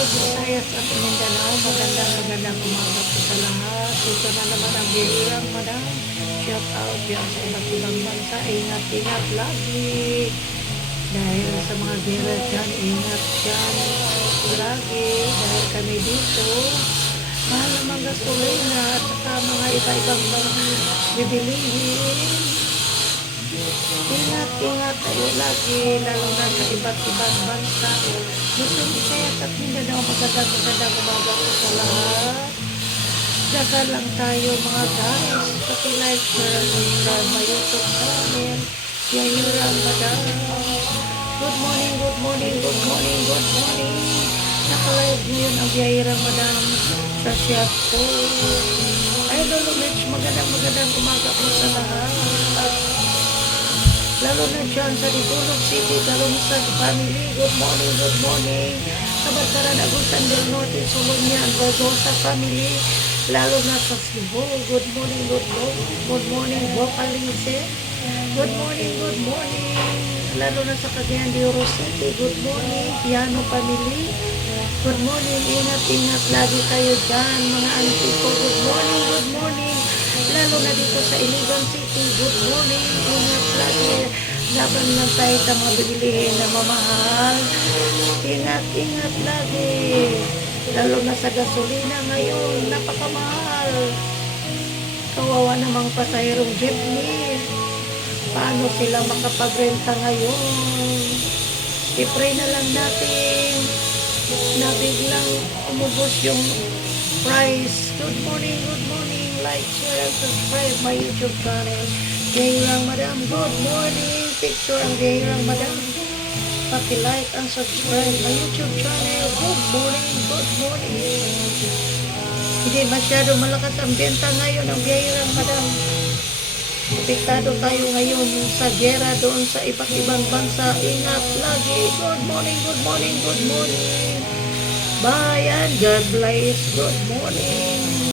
Visayas at Mindanao, magandang umaga po sa lahat. Ito na naman ang bihirang madam. Shout out dyan sa iba't ibang bansa. Ingat lagi. Dahil sa mga bihira dyan, ingat dyan lagi. Dahil kami dito, mahal na mga gasolina at saka mga iba-ibang bibilihin. Ingat tayo lagi, lalo na sa iba't ibang bansa. Gusto Visayas at Mindanao, magandang umaga po sa lahat. Daga lang tayo mga guys. Paki-like, share, and subscribe my YouTube channel. Yayurang madam. Good morning. Naka-live ngayon ang Yayurang madam sa shop ko. Idol Mitch, magandang umaga po sa lahat. Lalo na dyan sa Ditulog City, Kalungsag family, good morning. Kabagkara na Agusan del Norte, Solonian, Barbosa family, lalo na sa Cebu, good morning. Bocalice, good morning. Lalo na sa Cagayan de Oro City, good morning. Piano family, good morning. Ingat lagi kayo dyan, mga auntie ko, good morning. Lalo na dito sa Iligan City, good morning. Ingat lagi. Laban lang tayo sa mga bibilihin na mamahal. Ingat lagi. Lalo na sa gasolina ngayon, napakamahal. Kawawa namang pasahirong jeepney. Paano sila makapagrenta ngayon? I-pray na lang natin na biglang umubos yung price. Good morning. Like, share, and subscribe my YouTube channel. Yayurang madam, good morning. Picture ang Yayurang madam. Paki-like and subscribe my YouTube channel. Good morning. Hindi masyado malakas ang benta ngayon ng Yayurang madam. Apektado tayo ngayon sa gera doon sa iba't ibang bansa. Ingat lagi. Good morning. Bye and God bless. Good morning.